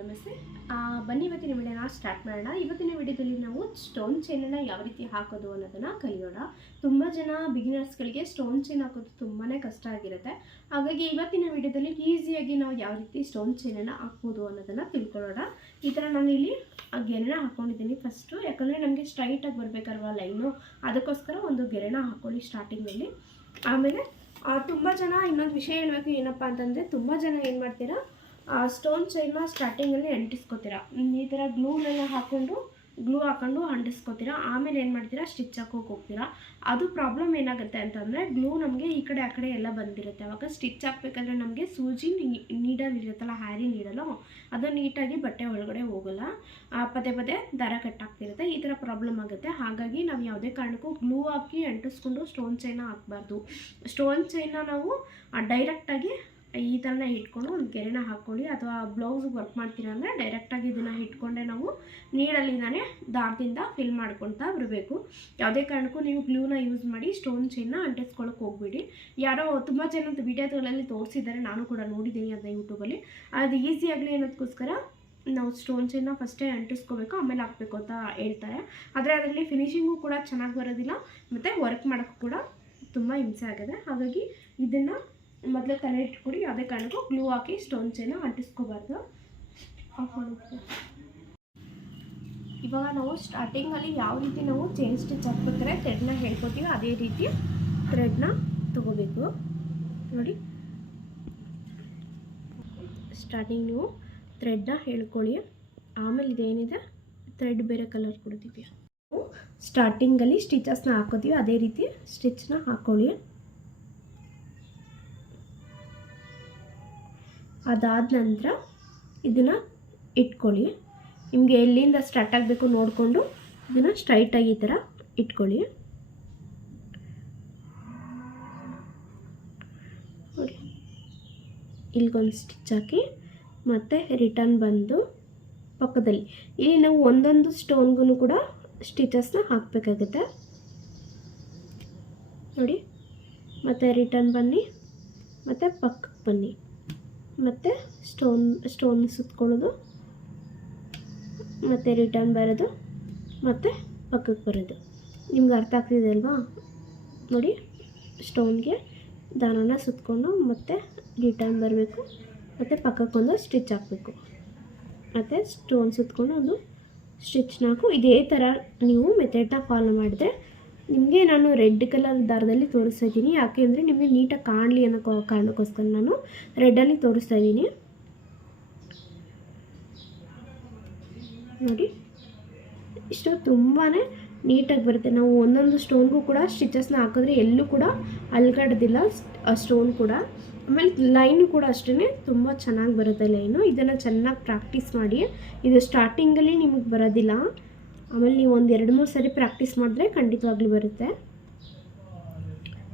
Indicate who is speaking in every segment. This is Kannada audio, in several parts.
Speaker 1: ನಮಸ್ತೆ. ಬನ್ನಿ ಇವತ್ತಿನ ವಿಡಿಯೋನ ಸ್ಟಾರ್ಟ್ ಮಾಡೋಣ. ಇವತ್ತಿನ ವಿಡಿಯೋದಲ್ಲಿ ನಾವು ಸ್ಟೋನ್ ಚೈನನ್ನು ಯಾವ ರೀತಿ ಹಾಕೋದು ಅನ್ನೋದನ್ನು ಕಲಿಯೋಣ. ತುಂಬ ಜನ ಬಿಗಿನರ್ಸ್ಗಳಿಗೆ ಸ್ಟೋನ್ ಚೈನ್ ಹಾಕೋದು ತುಂಬಾ ಕಷ್ಟ ಆಗಿರುತ್ತೆ. ಹಾಗಾಗಿ ಇವತ್ತಿನ ವಿಡಿಯೋದಲ್ಲಿ ಈಸಿಯಾಗಿ ನಾವು ಯಾವ ರೀತಿ ಸ್ಟೋನ್ ಚೈನನ್ನು ಹಾಕ್ಬೋದು ಅನ್ನೋದನ್ನು ತಿಳ್ಕೊಳ್ಳೋಣ. ಈ ಥರ ನಾನು ಇಲ್ಲಿ ಗೆರೆನ ಹಾಕ್ಕೊಂಡಿದ್ದೀನಿ ಫಸ್ಟು ಯಾಕಂದರೆ ನಮಗೆ ಸ್ಟ್ರೈಟಾಗಿ ಬರಬೇಕಲ್ವ ಲೈನು ಅದಕ್ಕೋಸ್ಕರ ಒಂದು ಗೆರೆನ ಹಾಕ್ಕೊಳ್ಳಿ ಸ್ಟಾರ್ಟಿಂಗಲ್ಲಿ ಆಮೇಲೆ ತುಂಬ ಜನ ಇನ್ನೊಂದು ವಿಷಯ ಹೇಳಬೇಕು ಏನಪ್ಪ ಅಂತಂದರೆ, ತುಂಬ ಜನ ಏನು ಮಾಡ್ತೀರಾ ಸ್ಟೋನ್ ಚೈನ್ನ ಸ್ಟಾರ್ಟಿಂಗಲ್ಲಿ ಅಂಟಿಸ್ಕೊತೀರಾ. ಈ ಥರ ಗ್ಲೂನೆಲ್ಲ ಹಾಕ್ಕೊಂಡು ಗ್ಲೂ ಹಾಕೊಂಡು ಅಂಟಿಸ್ಕೊತೀರಾ. ಆಮೇಲೆ ಏನು ಮಾಡ್ತೀರಾ? ಸ್ಟಿಚ್ ಹಾಕೋಕೆ ಹೋಗ್ತೀರಾ. ಅದು ಪ್ರಾಬ್ಲಮ್ ಏನಾಗುತ್ತೆ ಅಂತಂದರೆ ಗ್ಲೂ ನಮಗೆ ಈ ಕಡೆ ಆ ಕಡೆ ಎಲ್ಲ ಬಂದಿರುತ್ತೆ. ಅವಾಗ ಸ್ಟಿಚ್ ಹಾಕ್ಬೇಕಾದ್ರೆ ನಮಗೆ ಸೂಜಿ ನೀಡಲ್ ಇರುತ್ತಲ್ಲ ಹ್ಯಾರಿ ನೀಡಲು ಅದು ನೀಟಾಗಿ ಬಟ್ಟೆ ಒಳಗಡೆ ಹೋಗಲ್ಲ. ಆ, ಪದೇ ಪದೇ ದಾರ ಕಟ್ಟಾಗ್ತಿರುತ್ತೆ. ಈ ಥರ ಪ್ರಾಬ್ಲಮ್ ಆಗುತ್ತೆ. ಹಾಗಾಗಿ ನಾವು ಯಾವುದೇ ಕಾರಣಕ್ಕೂ ಗ್ಲೂ ಹಾಕಿ ಅಂಟಿಸ್ಕೊಂಡು ಸ್ಟೋನ್ ಚೈನ ಹಾಕ್ಬಾರ್ದು. ಸ್ಟೋನ್ ಚೈನ ನಾವು ಡೈರೆಕ್ಟಾಗಿ ಈ ಥರನೇ ಇಟ್ಕೊಂಡು ಒಂದು ಗೆರೆನ ಹಾಕ್ಕೊಳ್ಳಿ ಅಥವಾ ಬ್ಲೌಸ್ ವರ್ಕ್ ಮಾಡ್ತೀರಾ ಅಂದರೆ ಡೈರೆಕ್ಟಾಗಿ ಇದನ್ನು ಇಟ್ಕೊಂಡೆ ನಾವು ನೀಡಲ್ಲಿಂದಾನೇ ದಾರದಿಂದ ಫಿಲ್ ಮಾಡ್ಕೊಳ್ತಾ ಬರಬೇಕು. ಯಾವುದೇ ಕಾರಣಕ್ಕೂ ನೀವು ಗ್ಲೂನ ಯೂಸ್ ಮಾಡಿ ಸ್ಟೋನ್ ಚೈನ್ನ ಅಂಟಿಸ್ಕೊಳ್ಳೋಕೆ ಹೋಗ್ಬೇಡಿ. ಯಾರೋ ತುಂಬ ಜನದ ವಿಡಿಯೋಗಳಲ್ಲಿ ತೋರಿಸಿದ್ದಾರೆ, ನಾನು ಕೂಡ ನೋಡಿದ್ದೀನಿ ಅದನ್ನ ಯೂಟ್ಯೂಬಲ್ಲಿ ಅದು ಈಸಿ ಆಗಲಿ ಅನ್ನೋದಕ್ಕೋಸ್ಕರ ನಾವು ಸ್ಟೋನ್ ಚೈನ್ನ ಫಸ್ಟೇ ಅಂಟಿಸ್ಕೋಬೇಕು, ಆಮೇಲೆ ಹಾಕಬೇಕು ಅಂತ ಹೇಳ್ತಾರೆ. ಆದರೆ ಅದರಲ್ಲಿ ಫಿನಿಷಿಂಗು ಕೂಡ ಚೆನ್ನಾಗಿ ಬರೋದಿಲ್ಲ, ಮತ್ತು ವರ್ಕ್ ಮಾಡೋಕ್ಕೂ ಕೂಡ ತುಂಬ ಹಿಂಸೆ ಆಗಿದೆ ಹಾಗಾಗಿ ಇದನ್ನು ಮೊದಲೇ ತಲೆ ಇಟ್ಕೊಡಿ ಯಾವುದೇ ಕಾರಣಕ್ಕೂ ಗ್ಲೂ ಹಾಕಿ ಸ್ಟೋನ್ಸ್ ಏನು ಅಂಟಿಸ್ಕೋಬಾರ್ದು. ಇವಾಗ ನಾವು ಸ್ಟಾರ್ಟಿಂಗಲ್ಲಿ ಯಾವ ರೀತಿ ನಾವು ಚೈನ್ ಸ್ಟಿಚ್ ಹಾಕ್ಬೇಕಾದ್ರೆ ಥ್ರೆಡ್ನ ಹೇಳ್ಕೊತೀವಿ, ಅದೇ ರೀತಿ ಥ್ರೆಡ್ನ ತಗೋಬೇಕು. ನೋಡಿ. ಸ್ಟಾರ್ಟಿಂಗ್ ನೀವು ಥ್ರೆಡ್ನ ಹೇಳ್ಕೊಳ್ಳಿ. ಆಮೇಲೆ ಇದೇನಿದೆ? ಥ್ರೆಡ್ ಬೇರೆ ಕಲರ್ ಕೊಡ್ತೀವಿ ನಾವು ಸ್ಟಾರ್ಟಿಂಗಲ್ಲಿ ಸ್ಟಿಚಸ್ನ ಹಾಕೋತೀವಿ ಅದೇ ರೀತಿ ಸ್ಟಿಚ್ನ ಹಾಕ್ಕೊಳ್ಳಿ. ಅದಾದ ನಂತರ ಇದನ್ನು ಇಟ್ಕೊಳ್ಳಿ. ನಿಮಗೆ ಎಲ್ಲಿಂದ ಸ್ಟಾರ್ಟ್ ಆಗಬೇಕು ನೋಡಿಕೊಂಡು ಇದನ್ನು ಸ್ಟ್ರೈಟಾಗಿ ಈ ಥರ ಇಟ್ಕೊಳ್ಳಿ. ನೋಡಿ. ಇಲ್ಲಿಗೊಂದು ಸ್ಟಿಚ್ ಹಾಕಿ ಮತ್ತು ರಿಟರ್ನ್ ಬಂದು ಪಕ್ಕದಲ್ಲಿ. ಇಲ್ಲಿ ನಾವು ಒಂದೊಂದು ಸ್ಟೋನ್ಗೂ ಕೂಡ ಸ್ಟಿಚಸ್ನ ಹಾಕಬೇಕಾಗುತ್ತೆ. ನೋಡಿ. ಮತ್ತು ರಿಟರ್ನ್ ಬನ್ನಿ. ಮತ್ತು ಪಕ್ಕಕ್ಕೆ ಬನ್ನಿ. ಮತ್ತು ಸ್ಟೋನ್ ಸ್ಟೋನ್ ಸುತ್ಕೊಳ್ಳೋದು. ಮತ್ತು ರಿಟರ್ನ್ ಬರೋದು. ಮತ್ತು ಪಕ್ಕಕ್ಕೆ ಬರೋದು. ನಿಮ್ಗೆ ಅರ್ಥ ಆಗ್ತಿದೆ ಅಲ್ವಾ? ನೋಡಿ ಸ್ಟೋನ್ಗೆ ದಾರನ ಸುತ್ಕೊಂಡು ಮತ್ತೆ ರಿಟರ್ನ್ ಬರಬೇಕು. ಮತ್ತು ಪಕ್ಕಕ್ಕೊಂದು ಸ್ಟಿಚ್ ಹಾಕಬೇಕು. ಮತ್ತು ಸ್ಟೋನ್ ಸುತ್ಕೊಂಡು ಒಂದು ಸ್ಟಿಚ್ನಾಕು ಇದೇ ಥರ ನೀವು ಮೆಥಡ್ನ ಫಾಲೋ ಮಾಡಿದ್ರೆ ನಿಮಗೆ ನಾನು ರೆಡ್ ಕಲರ್ ದಾರದಲ್ಲಿ ತೋರಿಸ್ತಾ ಇದ್ದೀನಿ. ಯಾಕೆ ಅಂದರೆ ನಿಮಗೆ ನೀಟಾಗಿ ಕಾಣಲಿ ಅನ್ನೋ ಕಾರಣಕ್ಕೋಸ್ಕರ ನಾನು ರೆಡ್ಡಲ್ಲಿ ತೋರಿಸ್ತಾ ಇದ್ದೀನಿ. ನೋಡಿ, ಇಷ್ಟು ತುಂಬಾ ನೀಟಾಗಿ ಬರುತ್ತೆ. ನಾವು ಒಂದೊಂದು ಸ್ಟೋನ್ಗೂ ಕೂಡ ಸ್ಟಿಚಸ್ನ ಹಾಕಿದ್ರೆ ಎಲ್ಲೂ ಕೂಡ ಅಲ್ಗಾಡೋದಿಲ್ಲ. ಸ್ಟೋನ್ ಕೂಡ. ಆಮೇಲೆ ಲೈನು ಕೂಡ ಅಷ್ಟೇ ತುಂಬ ಚೆನ್ನಾಗಿ ಬರುತ್ತೆ ಲೈನು ಇದನ್ನು ಚೆನ್ನಾಗಿ ಪ್ರಾಕ್ಟೀಸ್ ಮಾಡಿ. ಇದು ಸ್ಟಾರ್ಟಿಂಗಲ್ಲಿ ನಿಮಗೆ ಬರೋದಿಲ್ಲ. ಆಮೇಲೆ ನೀವು ಒಂದು ಎರಡು ಮೂರು ಸರಿ ಪ್ರಾಕ್ಟೀಸ್ ಮಾಡಿದ್ರೆ ಖಂಡಿತವಾಗ್ಲೂ ಬರುತ್ತೆ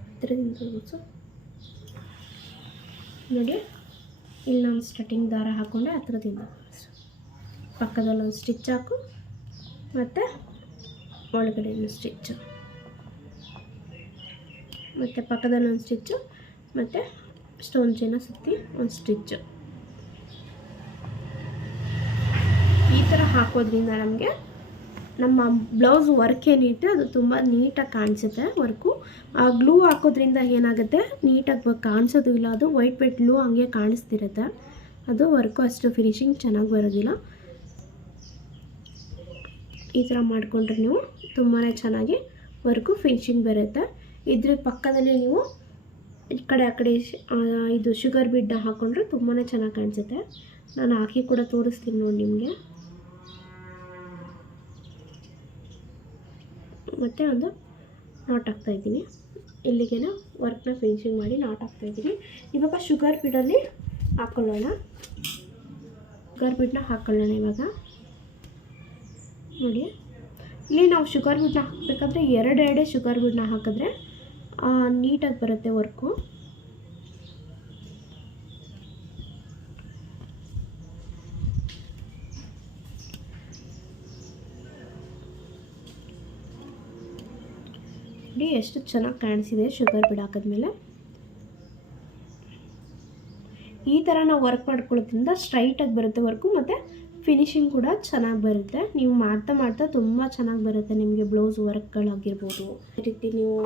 Speaker 1: ಹತ್ತಿರದಿಂದ. ನೋಡಿ, ಇಲ್ಲಿ ನಾನು ಸ್ಟಾರ್ಟಿಂಗ್ ದಾರ ಹಾಕ್ಕೊಂಡೆ ಹತ್ತಿರದಿಂದ. ಪಕ್ಕದಲ್ಲಿ ಒಂದು ಸ್ಟಿಚ್ ಹಾಕು, ಮತ್ತು ಒಳಗಡೆ ಒಂದು ಸ್ಟಿಚ್ಚು ಮತ್ತು ಪಕ್ಕದಲ್ಲಿ ಒಂದು ಸ್ಟಿಚ್ಚು ಮತ್ತು ಸ್ಟೋನ್ ಚೈನ ಸುತ್ತಿ ಒಂದು ಸ್ಟಿಚ್ಚು ಈ ಥರ ಹಾಕೋದ್ರಿಂದ ನಮಗೆ ನಮ್ಮ ಬ್ಲೌಸ್ ವರ್ಕ್ ಏನಿದೆ ಅದು ತುಂಬ ನೀಟಾಗಿ ಕಾಣಿಸುತ್ತೆ ವರ್ಕು. ಆ ಗ್ಲೂ ಹಾಕೋದ್ರಿಂದ ಏನಾಗುತ್ತೆ? ನೀಟಾಗಿ ಕಾಣಿಸೋದು ಇಲ್ಲ, ಅದು ವೈಟ್ ವೈಟ್ ಗ್ಲೂ ಹಂಗೆ ಕಾಣಿಸ್ತಿರುತ್ತೆ. ಅದು ವರ್ಕು ಅಷ್ಟು ಫಿನಿಶಿಂಗ್ ಚೆನ್ನಾಗಿ ಬರೋದಿಲ್ಲ. ಈ ಥರ ಮಾಡಿಕೊಂಡ್ರೆ ನೀವು ತುಂಬಾ ಚೆನ್ನಾಗಿ ವರ್ಕು ಫಿನಿಶಿಂಗ್ ಬರುತ್ತೆ. ಇದ್ರ ಪಕ್ಕದಲ್ಲಿ ನೀವು ಈ ಕಡೆ ಆ ಕಡೆ ಇದು ಶುಗರ್ ಬಿಡ್ನ ಹಾಕ್ಕೊಂಡ್ರೆ ತುಂಬಾ ಚೆನ್ನಾಗಿ ಕಾಣಿಸುತ್ತೆ. ನಾನು ಹಾಕಿ ಕೂಡ ತೋರಿಸ್ತೀನಿ ನೋಡಿ ನಿಮಗೆ. ಮತ್ತು ಒಂದು ನಾಟ್ ಹಾಕ್ತಾಯಿದ್ದೀನಿ ಇಲ್ಲಿಗೆ ವರ್ಕ್ನ ಫಿನಿಶಿಂಗ್ ಮಾಡಿ ನಾಟ್ ಹಾಕ್ತಾಯಿದ್ದೀನಿ ಇವಾಗ ಶುಗರ್ ಬಿಡಲ್ಲಿ ಹಾಕ್ಕೊಳ್ಳೋಣ ಶುಗರ್ ಬೀಡನ್ನ ಹಾಕ್ಕೊಳ್ಳೋಣ ಇವಾಗ. ನೋಡಿ. ಇಲ್ಲಿ ನಾವು ಶುಗರ್ ಬೀಡನ್ನ ಹಾಕಬೇಕಾದ್ರೆ ಎರಡೆರಡೇ ಶುಗರ್ ಬೀಡನ್ನ ಹಾಕಿದ್ರೆ ನೀಟಾಗಿ ಬರುತ್ತೆ ವರ್ಕು ನೋಡಿ ಎಷ್ಟು ಚೆನ್ನಾಗಿ ಕಾಣಿಸಿದೆ ಶುಗರ್ ಬಿಡಾಕಿದ್ಮೇಲೆ ಈ ಥರ ನಾವು ವರ್ಕ್ ಮಾಡ್ಕೊಳ್ಳೋದ್ರಿಂದ ಸ್ಟ್ರೈಟಾಗಿ ಬರುತ್ತೆ ವರ್ಕು ಮತ್ತು ಫಿನಿಶಿಂಗ್ ಕೂಡ ಚೆನ್ನಾಗಿ ಬರುತ್ತೆ. ನೀವು ಮಾಡ್ತಾ ಮಾಡ್ತಾ ತುಂಬ ಚೆನ್ನಾಗಿ ಬರುತ್ತೆ ನಿಮಗೆ ಬ್ಲೌಸ್ ವರ್ಕ್ಗಳಾಗಿರ್ಬೋದು ಈ ರೀತಿ ನೀವು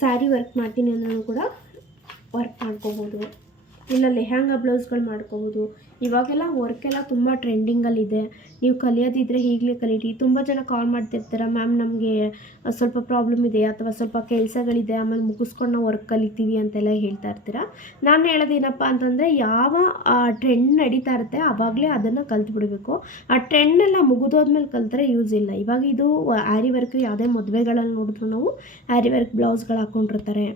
Speaker 1: ಸ್ಯಾರಿ ವರ್ಕ್ ಮಾಡ್ತೀನಿ ಅಂದ್ರೂ ಕೂಡ ವರ್ಕ್ ಮಾಡ್ಕೋಬೋದು. ಇಲ್ಲ, ಲೆಹಂಗಾ ಬ್ಲೌಸ್ಗಳು ಮಾಡ್ಕೋಬೋದು. ಇವಾಗೆಲ್ಲ ವರ್ಕೆಲ್ಲ ತುಂಬ ಟ್ರೆಂಡಿಂಗಲ್ಲಿದೆ ನೀವು ಕಲಿಯೋದಿದ್ರೆ ಈಗಲೇ ಕಲೀರಿ. ತುಂಬ ಜನ ಕಾಲ್ ಮಾಡ್ತಿರ್ತಾರೆ ಮ್ಯಾಮ್ ನಮಗೆ ಸ್ವಲ್ಪ ಪ್ರಾಬ್ಲಮ್ ಇದೆ ಅಥವಾ ಸ್ವಲ್ಪ ಕೆಲಸಗಳಿದೆ, ಆಮೇಲೆ ಮುಗಿಸ್ಕೊಂಡು ನಾವು ವರ್ಕ್ ಕಲಿತೀವಿ ಅಂತೆಲ್ಲ ಹೇಳ್ತಾ ಇರ್ತೀರಾ? ನಾನು ಹೇಳೋದೇನಪ್ಪ ಅಂತಂದರೆ, ಯಾವ ಟ್ರೆಂಡ್ ನಡೀತಾ ಇರುತ್ತೆ ಆವಾಗಲೇ ಅದನ್ನು ಕಲ್ತ್ಬಿಡ್ಬೇಕು. ಆ ಟ್ರೆಂಡೆಲ್ಲ ಮುಗಿದೋದ್ಮೇಲೆ ಕಲಿತ್ರೆ ಯೂಸ್ ಇಲ್ಲ. ಇವಾಗ ಇದು ಆ್ಯರಿ ವರ್ಕ್ ಯಾವುದೇ ಮದುವೆಗಳಲ್ಲಿ ನೋಡಿದ್ರು ನಾವು ಆ್ಯರಿ ವರ್ಕ್ ಬ್ಲೌಸ್ಗಳು ಹಾಕ್ಕೊಂಡಿರ್ತಾರೆ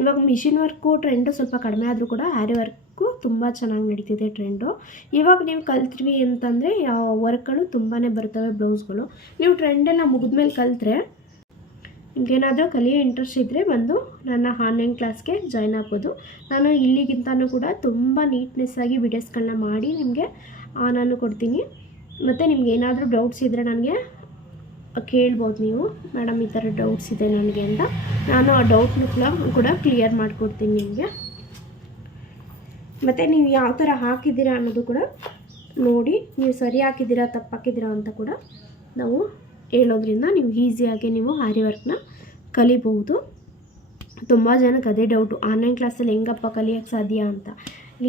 Speaker 1: ಇವಾಗ ಮಿಷಿನ್ ವರ್ಕು ಟ್ರೆಂಡು ಸ್ವಲ್ಪ ಕಡಿಮೆ ಆದರೂ ಕೂಡ ಆ್ಯರಿ ವರ್ಕು ತುಂಬ ಚೆನ್ನಾಗಿ ನಡೀತಿದೆ ಟ್ರೆಂಡು. ಇವಾಗ ನೀವು ಕಲ್ತ್ವಿ ಅಂತಂದರೆ ವರ್ಕ್ಗಳು ತುಂಬಾ ಬರ್ತವೆ ಬ್ಲೌಸ್ಗಳು. ನೀವು ಟ್ರೆಂಡೆಲ್ಲ ಮುಗಿದ್ಮೇಲೆ ಕಲಿತ್ರೆ, ನಿಮಗೇನಾದರೂ ಕಲಿಯೋ ಇಂಟ್ರೆಸ್ಟ್ ಇದ್ದರೆ ಬಂದು ನನ್ನ ಆನ್ಲೈನ್ ಕ್ಲಾಸ್ಗೆ ಜಾಯ್ನ್ ಆಗ್ಬೋದು. ನಾನು ಇಲ್ಲಿಗಿಂತನೂ ಕೂಡ ತುಂಬ ನೀಟ್ನೆಸ್ಸಾಗಿ ವಿಡಿಯೋಸ್ಗಳನ್ನ ಮಾಡಿ ನಿಮಗೆ ನಾನು ಕೊಡ್ತೀನಿ. ಮತ್ತು ನಿಮ್ಗೆ ಏನಾದರೂ ಡೌಟ್ಸ್ ಇದ್ದರೆ ನನಗೆ ಕೇಳ್ಬೋದು ನೀವು. ಮೇಡಮ್, ಈ ಥರ ಡೌಟ್ಸ್ ಇದೆ ನನಗೆ ಅಂತ. ನಾನು ಆ ಡೌಟ್ನ ಕೂಡ ಕ್ಲಿಯರ್ ಮಾಡಿಕೊಡ್ತೀನಿ ನಿಮಗೆ. ಮತ್ತು ನೀವು ಯಾವ ಥರ ಹಾಕಿದ್ದೀರಾ ಅನ್ನೋದು ಕೂಡ ನೋಡಿ, ನೀವು ಸರಿ ಹಾಕಿದ್ದೀರಾ, ತಪ್ಪು ಹಾಕಿದ್ದೀರಾ ಅಂತ ಕೂಡ ನಾವು ಹೇಳೋದ್ರಿಂದ ನೀವು ಈಸಿಯಾಗಿ ನೀವು ಆರಿ ವರ್ಕ್ನ ಕಲಿಬಹುದು. ತುಂಬ ಜನಕ್ಕೆ ಅದೇ ಡೌಟು ಆನ್ಲೈನ್ ಕ್ಲಾಸಲ್ಲಿ ಹೆಂಗಪ್ಪ ಕಲಿಯೋಕ್ಕೆ ಸಾಧ್ಯ ಅಂತ.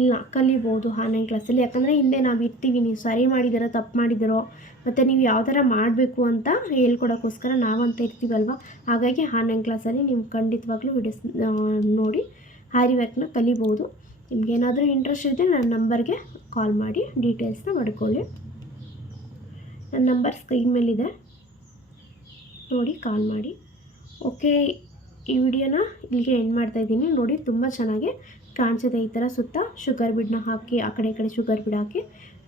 Speaker 1: ಇಲ್ಲ, ಕಲಿಬೋದು ಆನ್ಲೈನ್ ಕ್ಲಾಸಲ್ಲಿ ಯಾಕಂದರೆ ಹಿಂದೆ ನಾವು ಇರ್ತೀವಿ, ನೀವು ಸರಿ ಮಾಡಿದ್ದೀರೋ ತಪ್ಪು ಮಾಡಿದ್ದೀರೋ ಮತ್ತು ನೀವು ಯಾವ ಥರ ಮಾಡಬೇಕು ಅಂತ ಹೇಳ್ಕೊಡೋಕ್ಕೋಸ್ಕರ ನಾವಂತ ಇರ್ತೀವಲ್ವ? ಹಾಗಾಗಿ ಆನ್ಲೈನ್ ಕ್ಲಾಸಲ್ಲಿ ನೀವು ಖಂಡಿತವಾಗ್ಲೂ ವಿಡಿಯೋಸ್ ನೋಡಿ ಹ್ಯಾರಿ ವರ್ಕ್ನ ಕಲಿಬೋದು. ನಿಮ್ಗೇನಾದರೂ ಇಂಟ್ರೆಸ್ಟ್ ಇದ್ದರೆ ನನ್ನ ನಂಬರ್ಗೆ ಕಾಲ್ ಮಾಡಿ ಡೀಟೇಲ್ಸ್ನ ಮಾಡ್ಕೊಳ್ಳಿ ನನ್ನ ನಂಬರ್ ಸ್ಕ್ರೀನ್ ಮೇಲಿದೆ. ನೋಡಿ ಕಾಲ್ ಮಾಡಿ. ಓಕೆ ಈ ವಿಡಿಯೋನ ಇಲ್ಲಿಗೆ ಎಂಡ್ ಮಾಡ್ತಾಯಿದ್ದೀನಿ ನೋಡಿ, ತುಂಬ ಚೆನ್ನಾಗಿ ಕಾಣಿಸುತ್ತೆ ಈ ಥರ ಸುತ್ತ. ಶುಗರ್ ಬಿಡ್ನ ಹಾಕಿ, ಆ ಕಡೆ ಕಡೆ ಶುಗರ್ ಬಿಡ್ ಹಾಕಿ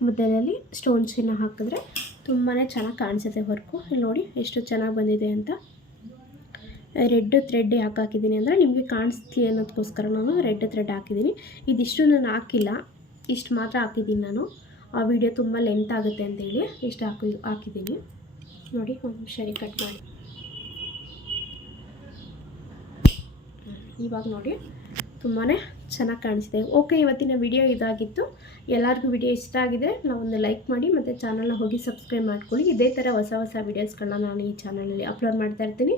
Speaker 1: ಮುದ್ದೆಯಲ್ಲಿ ಸ್ಟೋನ್ಸಿನ ಹಾಕಿದ್ರೆ ತುಂಬಾ ಚೆನ್ನಾಗಿ ಕಾಣಿಸುತ್ತೆ ವರ್ಕು ಇಲ್ಲಿ ನೋಡಿ, ಎಷ್ಟು ಚೆನ್ನಾಗಿ ಬಂದಿದೆ ಅಂತ. ರೆಡ್ ಥ್ರೆಡ್ ಯಾಕೆ ಹಾಕಿದ್ದೀನಿ ಅಂದರೆ ನಿಮಗೆ ಕಾಣಿಸ್ತಿ ಅನ್ನೋದಕ್ಕೋಸ್ಕರ ನಾನು ರೆಡ್ ಥ್ರೆಡ್ ಹಾಕಿದ್ದೀನಿ. ಇದಿಷ್ಟು ನಾನು ಹಾಕಿಲ್ಲ. ಇಷ್ಟು ಮಾತ್ರ ಹಾಕಿದ್ದೀನಿ ನಾನು. ಆ ವಿಡಿಯೋ ತುಂಬ ಲೆಂತ್ ಆಗುತ್ತೆ ಅಂತೇಳಿ ಇಷ್ಟು ಹಾಕಿ, ಹಾಕಿದ್ದೀನಿ. ನೋಡಿ, ಒಂದು ಸರಿ ಕಟ್ ಮಾಡಿ. ಇವಾಗ ನೋಡಿ ತುಂಬಾ ಚೆನ್ನಾಗಿ ಕಾಣಿಸಿದೆ ಓಕೆ ಇವತ್ತಿನ ವಿಡಿಯೋ ಇದಾಗಿತ್ತು. ಎಲ್ಲರಿಗೂ ವಿಡಿಯೋ ಇಷ್ಟ ಆಗಿದೆ, ನಾವೊಂದು ಲೈಕ್ ಮಾಡಿ ಮತ್ತು ಚಾನಲ್ನ ಹೋಗಿ ಸಬ್ಸ್ಕ್ರೈಬ್ ಮಾಡ್ಕೊಳ್ಳಿ. ಇದೇ ಥರ ಹೊಸ ಹೊಸ ವೀಡಿಯೋಸ್ಗಳನ್ನ ನಾನು ಈ ಚಾನಲಲ್ಲಿ ಅಪ್ಲೋಡ್ ಮಾಡ್ತಾ ಇರ್ತೀನಿ.